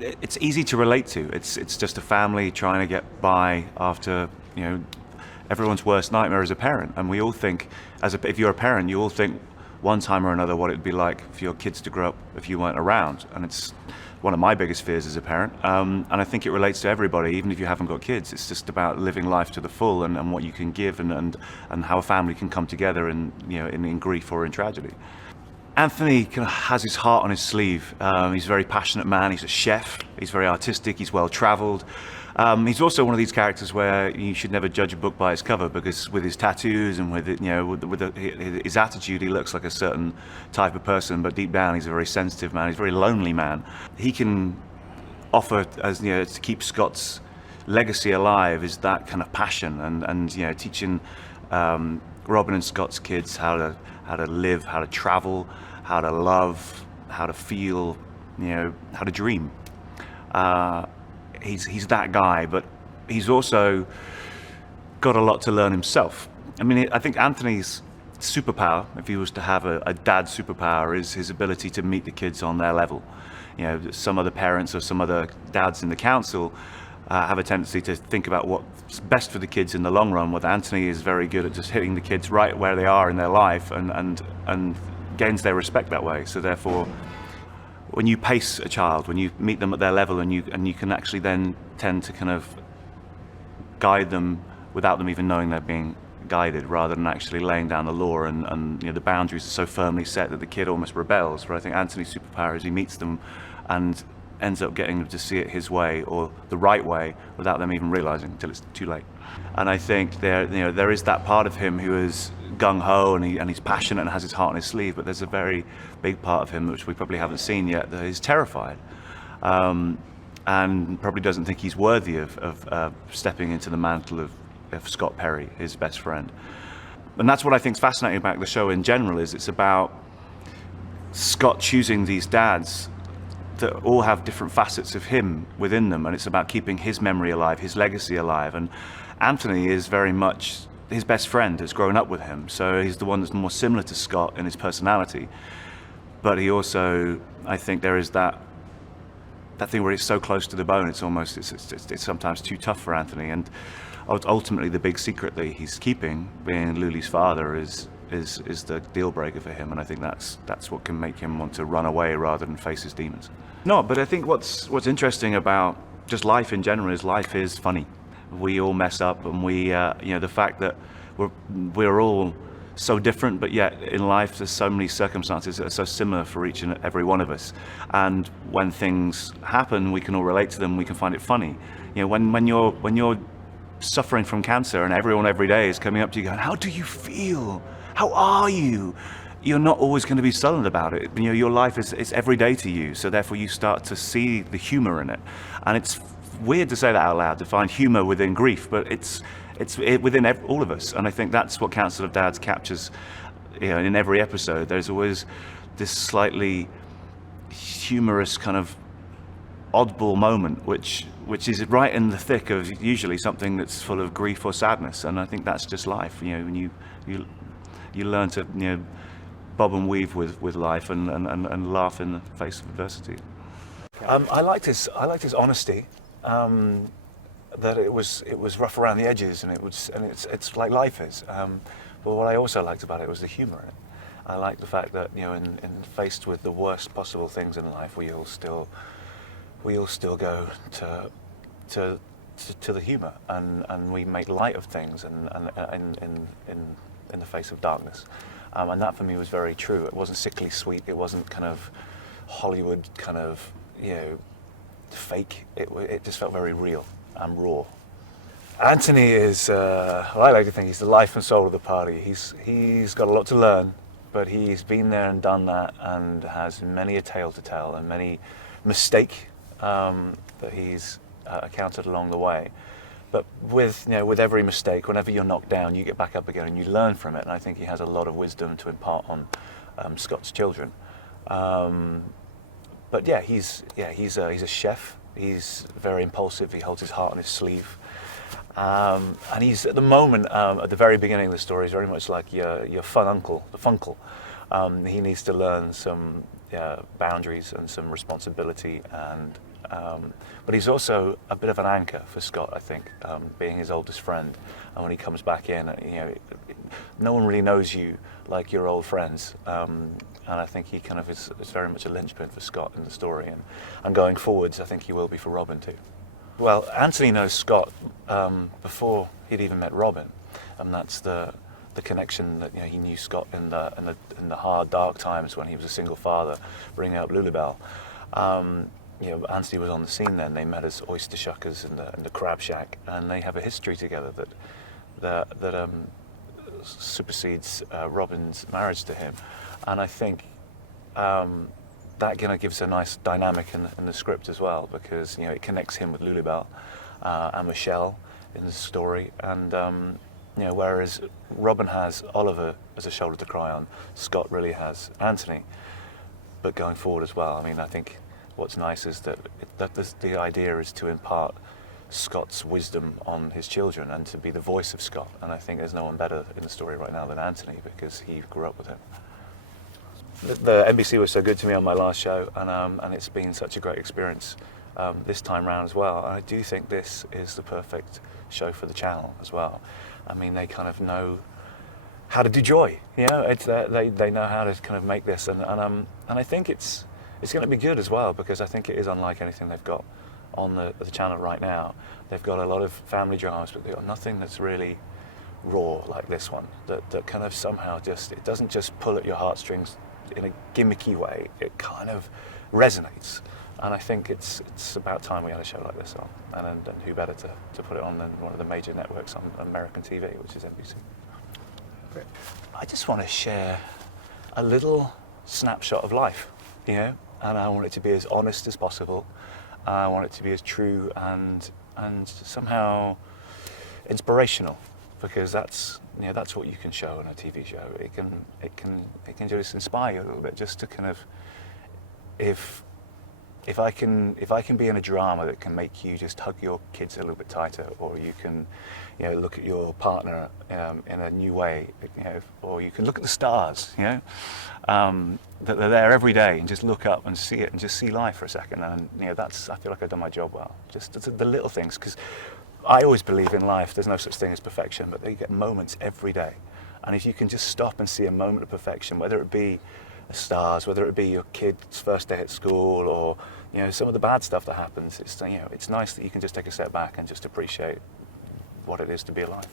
It's easy to relate to. It's just a family trying to get by after, everyone's worst nightmare as a parent. And we all think, if you're a parent, you all think one time or another what it'd be like for your kids to grow up if you weren't around. And it's one of my biggest fears as a parent. And I think it relates to everybody, even if you haven't got kids. It's just about living life to the full and what you can give and how a family can come together in grief or in tragedy. Anthony kind of has his heart on his sleeve. He's a very passionate man. He's a chef. He's very artistic. He's well-traveled. He's also one of these characters where you should never judge a book by its cover, because with his tattoos and with his attitude, he looks like a certain type of person. But deep down, he's a very sensitive man. He's a very lonely man. He can offer, to keep Scott's legacy alive, is that kind of passion and teaching Robin and Scott's kids how to live, how to travel, how to love, how to feel, how to dream. He's that guy, but he's also got a lot to learn himself. I mean, I think Anthony's superpower, if he was to have a dad superpower, is his ability to meet the kids on their level. Some other parents or some other dads in the council have a tendency to think about what's best for the kids in the long run. With Anthony is very good at just hitting the kids right where they are in their life and gains their respect that way. So therefore, when you pace a child, when you meet them at their level, and you can actually then tend to kind of guide them without them even knowing they're being guided, rather than actually laying down the law and the boundaries are so firmly set that the kid almost rebels. Where I think Anthony's superpower is he meets them and ends up getting them to see it his way or the right way without them even realizing until it's too late. And I think there is that part of him who is gung-ho and he's passionate and has his heart on his sleeve, but there's a very big part of him which we probably haven't seen yet that is terrified, and probably doesn't think he's worthy of stepping into the mantle of Scott Perry, his best friend. And that's what I think is fascinating about the show in general, is it's about Scott choosing these dads that all have different facets of him within them, and it's about keeping his memory alive, his legacy alive. And Anthony is very much his best friend, has grown up with him, so he's the one that's more similar to Scott in his personality. But he also, I think there is that thing where it's so close to the bone, it's sometimes too tough for Anthony. And ultimately the big secret that he's keeping, being Luly's father, is the deal breaker for him, and I think that's what can make him want to run away rather than face his demons. No, but I think what's interesting about just life in general is life is funny. We all mess up, and the fact that we're all so different, but yet in life there's so many circumstances that are so similar for each and every one of us. And when things happen, we can all relate to them. We can find it funny. When you're suffering from cancer and everyone every day is coming up to you going, "How do you feel? How are you?" You're not always going to be sullen about it. Your life is every day to you, so therefore you start to see the humor in it. And it's weird to say that out loud, to find humor within grief, but it's within all of us. And I think that's what Council of Dads captures. In every episode, there's always this slightly humorous kind of oddball moment, which is right in the thick of usually something that's full of grief or sadness. And I think that's just life. When you learn to bob and weave with life and laugh in the face of adversity. I liked his honesty. That it was rough around the edges, and it's like life is. But what I also liked about it was the humor in it. I liked the fact that in faced with the worst possible things in life, we all still go to the humor, and we make light of things and in the face of darkness. And that for me was very true. It wasn't sickly sweet. It wasn't kind of Hollywood kind of fake. It just felt very real and raw. Anthony is, I like to think he's the life and soul of the party. He's got a lot to learn, but he's been there and done that, and has many a tale to tell and many mistake that he's encountered along the way. But with every mistake, whenever you're knocked down, you get back up again and you learn from it. And I think he has a lot of wisdom to impart on Scott's children. But yeah, he's a chef. He's very impulsive. He holds his heart on his sleeve. And he's at the moment, at the very beginning of the story, he's very much like your fun uncle, the funkle. He needs to learn some boundaries and some responsibility, and But he's also a bit of an anchor for Scott, I think, being his oldest friend. And when he comes back in, no one really knows you like your old friends. And I think he kind of is very much a linchpin for Scott in the story. And going forwards, I think he will be for Robin too. Well, Anthony knows Scott before he'd even met Robin, and that's the connection that he knew Scott in the hard, dark times when he was a single father, bringing up Lavelle. Anthony was on the scene then. They met as oyster shuckers in the crab shack, and they have a history together that supersedes Robin's marriage to him. And I think that gives a nice dynamic in the script as well, because it connects him with Luly and Michelle in the story, and whereas Robin has Oliver as a shoulder to cry on, Scott really has Anthony. But going forward as well, I think what's nice is that the idea is to impart Scott's wisdom on his children and to be the voice of Scott. And I think there's no one better in the story right now than Anthony, because he grew up with him. The NBC was so good to me on my last show, and it's been such a great experience this time round as well. And I do think this is the perfect show for the channel as well. They kind of know how to do joy. They know how to kind of make this, and I think it's going to be good as well, because I think it is unlike anything they've got on the channel right now. They've got a lot of family dramas, but they've got nothing that's really raw like this one. That kind of somehow it doesn't just pull at your heartstrings in a gimmicky way. It kind of resonates. And I think it's about time we had a show like this on. And who better to put it on than one of the major networks on American TV, which is NBC. Great. I just want to share a little snapshot of life, and I want it to be as honest as possible. I want it to be as true and somehow inspirational, because that's what you can show in a TV show. It can just inspire you a little bit, just to kind of, if I can be in a drama that can make you just hug your kids a little bit tighter, or you can look at your partner in a new way, or you can look at the stars, that they're there every day, and just look up and see it and just see life for a second. And I feel like I've done my job well. Just the little things, because I always believe in life there's no such thing as perfection, but you get moments every day. And if you can just stop and see a moment of perfection, whether it be the stars, whether it be your kid's first day at school, or some of the bad stuff that happens, it's nice that you can just take a step back and just appreciate what it is to be alive.